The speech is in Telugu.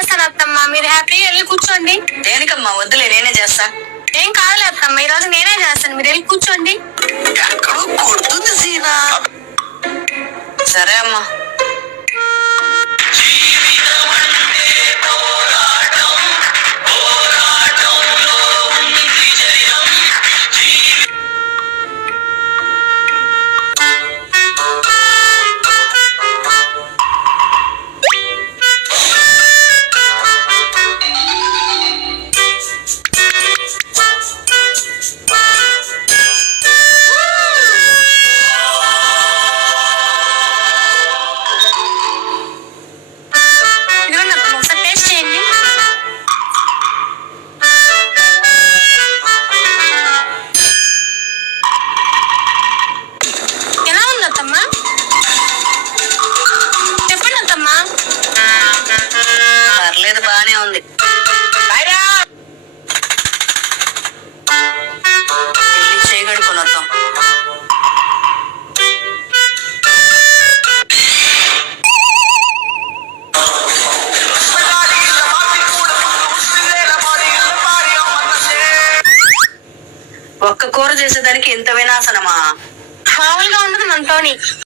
చేస్తాను అత్తమ్మ, మీరు హ్యాపీగా వెళ్ళి కూర్చోండి. దేనికమ్మా? వద్దులే, నేనే చేస్తా. ఏం కాదులే అత్తమ్మ, ఈ రోజు నేనే చేస్తాను, మీరు వెళ్ళి కూర్చోండి. కొడుతుంది సీనా. సరే అమ్మా. ఇదిగోండి అత్తమ్మ, ఒకసారి టేస్ట్ చేయండి. ఎలా ఉంది అత్తమ్మ? చెప్పండి అత్తమ్మ. పర్లేదు, బానే ఉంది. వెళ్ళి చేయగడుకొని వద్దాం. ఒక్క కూర చేసేదానికి ఇంత వినాశనమా? మామూలుగా ఉండదు మనతోని.